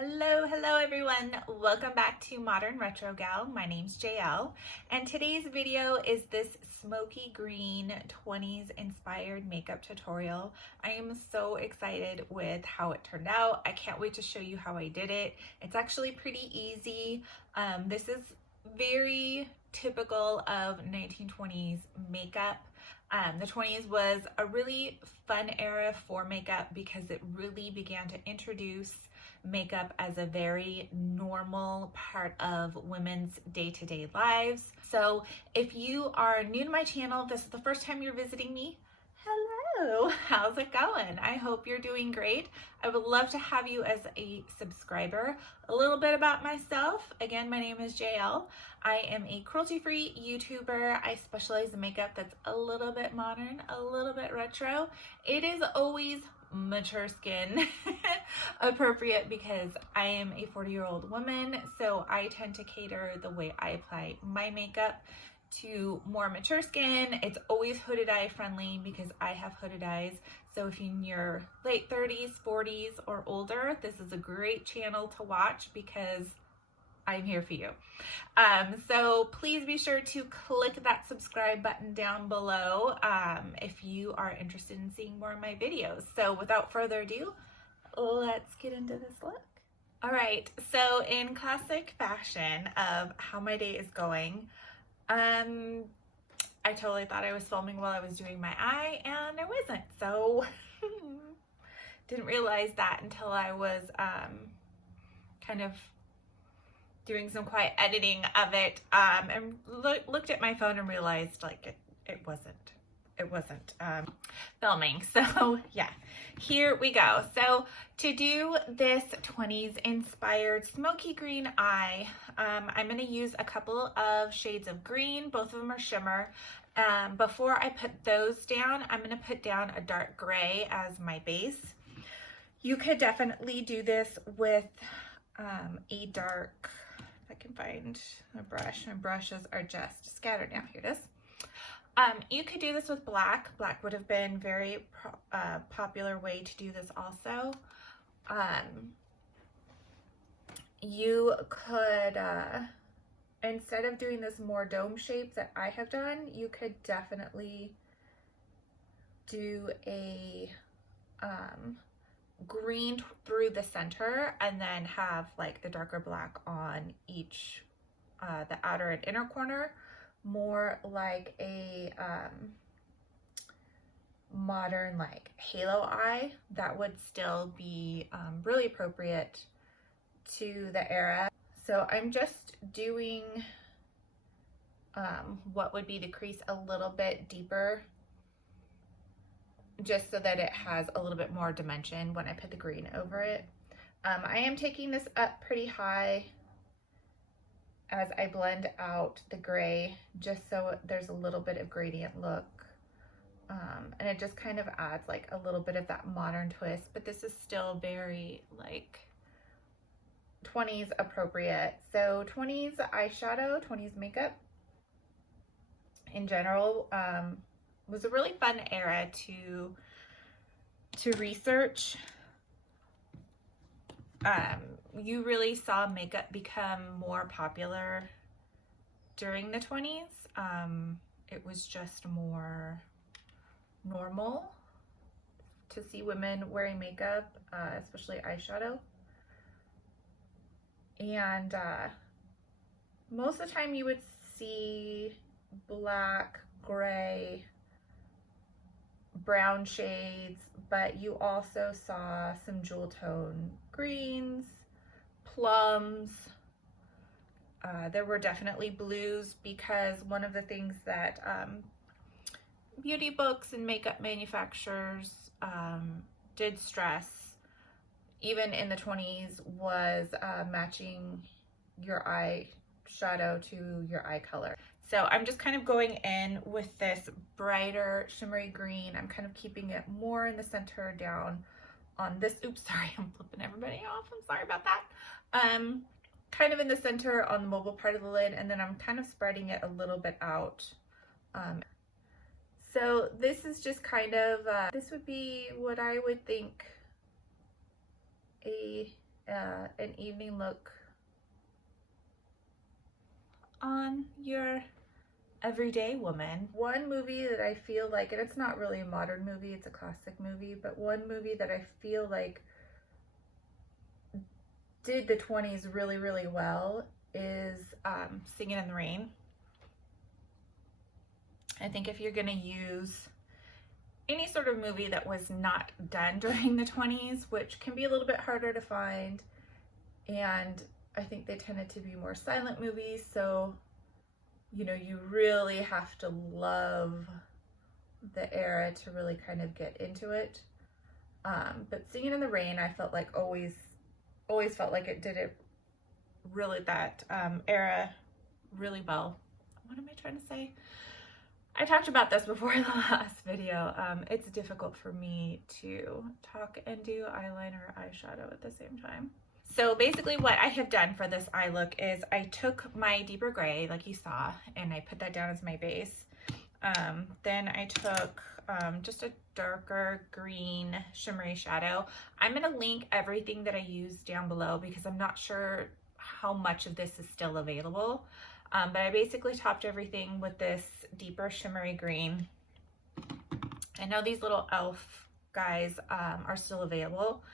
Hello everyone. Welcome back to Modern Retro Gal. My name's JL, and today's video is this smoky green 20s inspired makeup tutorial. I am so excited with how it turned out. I can't wait to show you how I did it. It's actually pretty easy. This is very typical of 1920s makeup. The 20s was a really fun era for makeup because it really began to introduce makeup as a very normal part of women's day-to-day lives. So if you are new to my channel, this is the first time you're visiting me, hello, how's it going? I hope you're doing great. I would love to have you as a subscriber. A little bit about myself. Again, my name is JL. I am a cruelty-free YouTuber. I specialize in makeup that's a little bit modern, a little bit retro. It is always mature skin appropriate because I am a 40-year-old woman, so I tend to cater the way I apply my makeup to more mature skin. It's always hooded eye friendly because I have hooded eyes. So if you're in your late 30s, 40s, or older, this is a great channel to watch because I'm here for you. So please be sure to click that subscribe button down below if you are interested in seeing more of my videos. So without further ado, let's get into this look. All right, so in classic fashion of how my day is going, I totally thought I was filming while I was doing my eye, and I wasn't. So didn't realize that until I was kind of doing some quiet editing of it, and looked at my phone and realized like it wasn't filming. So yeah, here we go. So to do this 20s inspired smoky green eye, I'm going to use a couple of shades of green. Both of them are Shimmer. Before I put those down, I'm going to put down a dark gray as my base. You could definitely do this with a dark, if I can find a brush. My brushes are just scattered now. Here it is. You could do this with black. Black would have been very popular way to do this also. You could, instead of doing this more dome shape that I have done, you could definitely do a green through the center and then have like the darker black on each, the outer and inner corner, more like a modern like halo eye. That would still be really appropriate to the era. So I'm just doing what would be the crease a little bit deeper, just so that it has a little bit more dimension when I put the green over it. I am taking this up pretty high as I blend out the gray, just so there's a little bit of gradient look. And it just kind of adds like a little bit of that modern twist, but this is still very like 20s appropriate. So 20s eyeshadow, 20s makeup in general was a really fun era to research. You really saw makeup become more popular during the 20s. It was just more normal to see women wearing makeup, especially eyeshadow. And most of the time you would see black, gray, brown shades, but you also saw some jewel tone greens, plums. There were definitely blues, because one of the things that beauty books and makeup manufacturers did stress, even in the 20s, was matching your eyeshadow to your eye color. So I'm just kind of going in with this brighter shimmery green. I'm kind of keeping it more in the center down on this. Oops, sorry, I'm flipping everybody off. I'm sorry about that. Kind of in the center on the mobile part of the lid, and then I'm kind of spreading it a little bit out. So this is just kind of, this would be what I would think an evening look on your everyday woman. One movie that I feel like, and it's not really a modern movie, it's a classic movie, but one movie that I feel like did the 20s really, really well is Singing in the Rain. I think if you're gonna use any sort of movie that was not done during the 20s, which can be a little bit harder to find, and I think they tended to be more silent movies, so you know, you really have to love the era to really kind of get into it. But Singing in the Rain, I felt like always felt like it did it really, that era really well. What am I trying to say? I talked about this before in the last video. It's difficult for me to talk and do eyeliner or eyeshadow at the same time. So basically what I have done for this eye look is I took my deeper gray, like you saw, and I put that down as my base. Then I took just a darker green shimmery shadow. I'm going to link everything that I used down below because I'm not sure how much of this is still available. But I basically topped everything with this deeper shimmery green. I know these little elf guys are still available.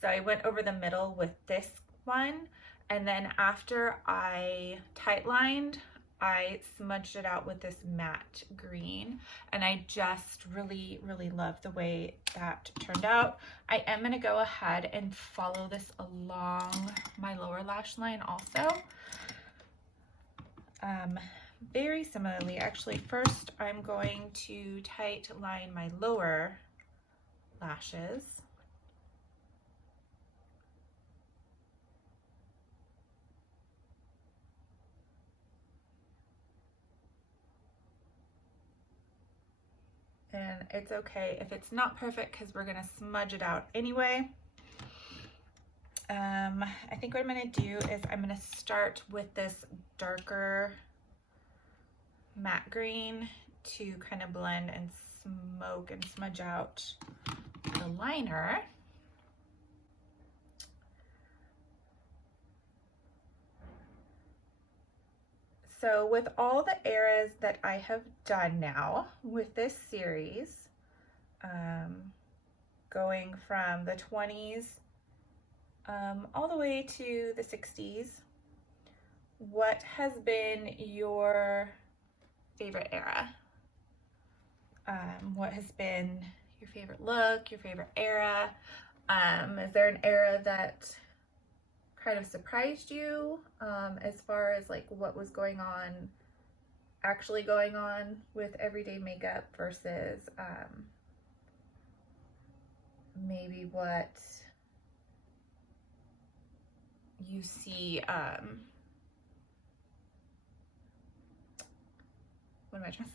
So I went over the middle with this one, and then after I tight lined, I smudged it out with this matte green, and I just really, really love the way that turned out. I am going to go ahead and follow this along my lower lash line also. Very similarly, actually, first I'm going to tight line my lower lashes. And it's okay if it's not perfect because we're gonna smudge it out anyway. I think what I'm gonna do is I'm gonna start with this darker matte green to kind of blend and smoke and smudge out the liner. So with all the eras that I have done now with this series, going from the 20s all the way to the 60s, what has been your favorite era? What has been your favorite look, your favorite era? Is there an era that kind of surprised you as far as like what was actually going on with everyday makeup versus maybe what you see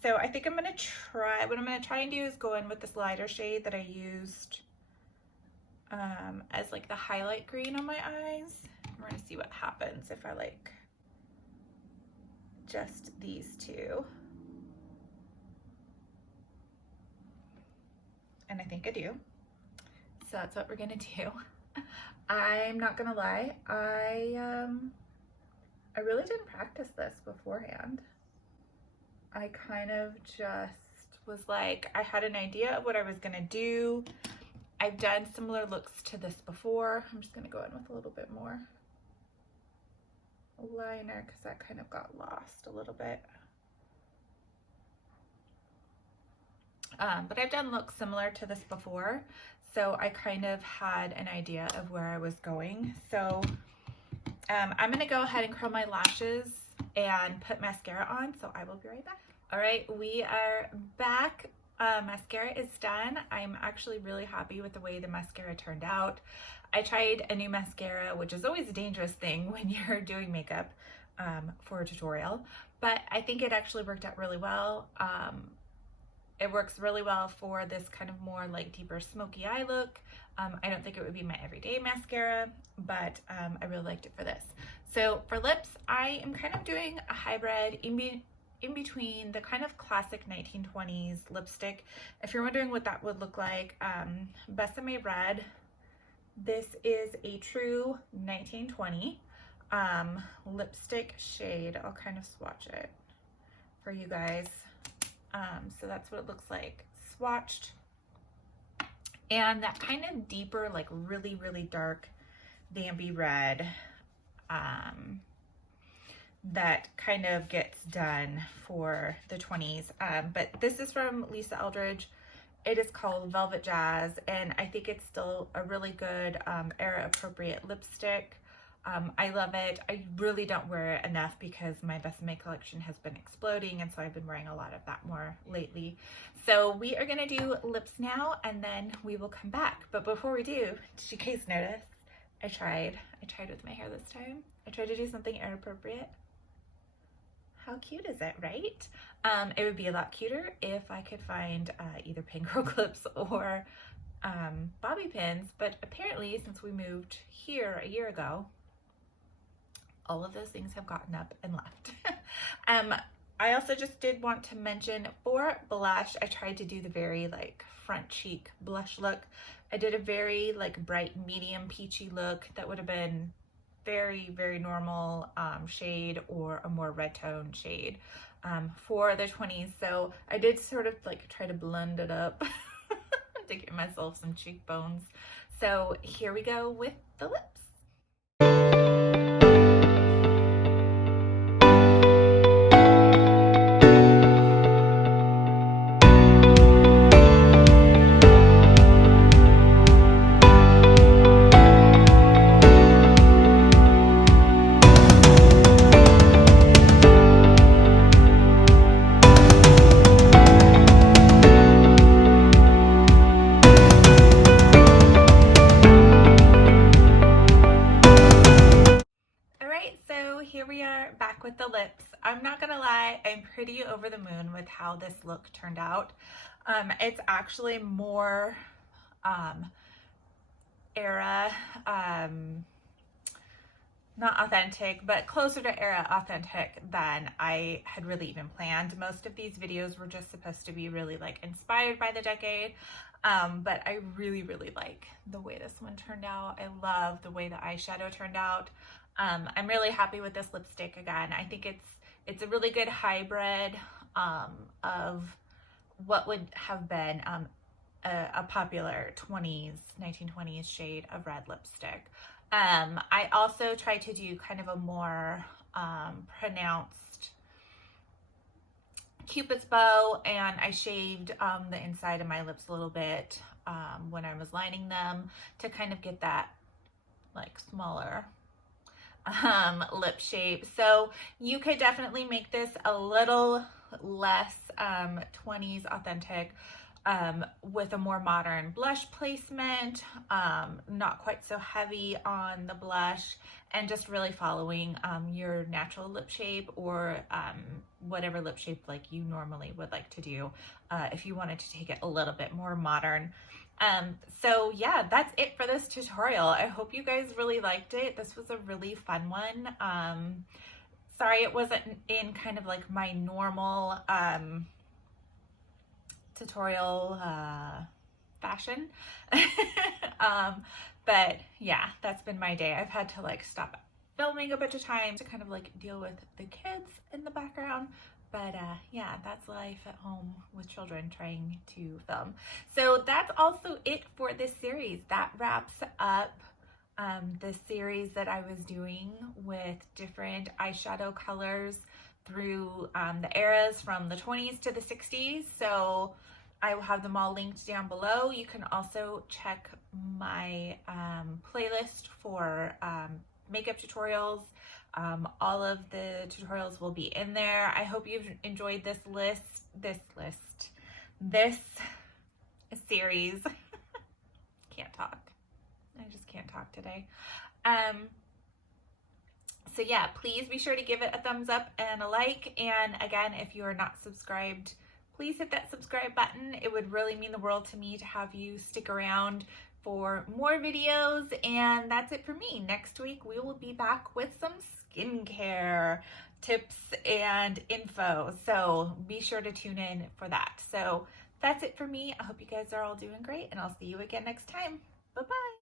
so I think what I'm gonna try and do is go in with this lighter shade that I used as like the highlight green on my eyes. We're gonna see what happens if I like just these two. And I think I do. So that's what we're gonna do. I'm not gonna lie, I really didn't practice this beforehand. I kind of just was like, I had an idea of what I was gonna do. I've done similar looks to this before. I'm just gonna go in with a little bit more liner because that kind of got lost a little bit. But I've done looks similar to this before, so I kind of had an idea of where I was going. So I'm gonna go ahead and curl my lashes and put mascara on, so I will be right back. All right, we are back. Mascara is done. I'm actually really happy with the way the mascara turned out. I tried a new mascara, which is always a dangerous thing when you're doing makeup for a tutorial, but I think it actually worked out really well. It works really well for this kind of more like deeper smoky eye look. I don't think it would be my everyday mascara, but I really liked it for this. So for lips, I am kind of doing a hybrid in between the kind of classic 1920s lipstick. If you're wondering what that would look like, Besame Red This is a true 1920 lipstick shade. I'll kind of swatch it for you guys. So that's what it looks like swatched. And that kind of deeper, like really, really dark Bambi red that kind of gets done for the 20s. But this is from Lisa Eldridge. It is called Velvet Jazz, and I think it's still a really good era appropriate lipstick. I love it. I really don't wear it enough because my Besame collection has been exploding, and so I've been wearing a lot of that more lately. So we are gonna do lips now, and then we will come back. But before we do, did you guys notice? I tried with my hair this time. I tried to do something era appropriate. How cute is it, right? It would be a lot cuter if I could find either pin curl clips or bobby pins, but apparently since we moved here a year ago, all of those things have gotten up and left. I also just did want to mention for blush, I tried to do the very like front cheek blush look. I did a very like bright medium peachy look that would have been very, very normal shade or a more red tone shade for the 20s. So I did sort of like try to blend it up to give myself some cheekbones. So here we go with the lips. Here we are back with the lips. I'm not gonna lie, I'm pretty over the moon with how this look turned out. It's actually more era, not authentic, but closer to era authentic than I had really even planned. Most of these videos were just supposed to be really like inspired by the decade. But I really, really like the way this one turned out. I love the way the eyeshadow turned out. I'm really happy with this lipstick again. I think it's a really good hybrid of what would have been a popular 1920s shade of red lipstick. I also tried to do kind of a more pronounced Cupid's bow, and I shaved the inside of my lips a little bit when I was lining them to kind of get that like smaller lip shape. So you could definitely make this a little less 20s authentic with a more modern blush placement, not quite so heavy on the blush, and just really following your natural lip shape or whatever lip shape like you normally would like to do if you wanted to take it a little bit more modern. So yeah, that's it for this tutorial. I hope you guys really liked it. This was a really fun one. Sorry it wasn't in kind of like my normal tutorial fashion. But yeah, that's been my day. I've had to like stop filming a bunch of times to kind of like deal with the kids in the background. But yeah, that's life at home with children trying to film. So that's also it for this series. That wraps up the series that I was doing with different eyeshadow colors through the eras from the 20s to the 60s. So I will have them all linked down below. You can also check my playlist for makeup tutorials. All of the tutorials will be in there. I hope you've enjoyed this series. Can't talk. I just can't talk today. So yeah, please be sure to give it a thumbs up and a like. And again, if you are not subscribed, please hit that subscribe button. It would really mean the world to me to have you stick around for more videos. And that's it for me. Next week, we will be back with some skincare tips and info. So be sure to tune in for that. So that's it for me. I hope you guys are all doing great, and I'll see you again next time. Bye-bye.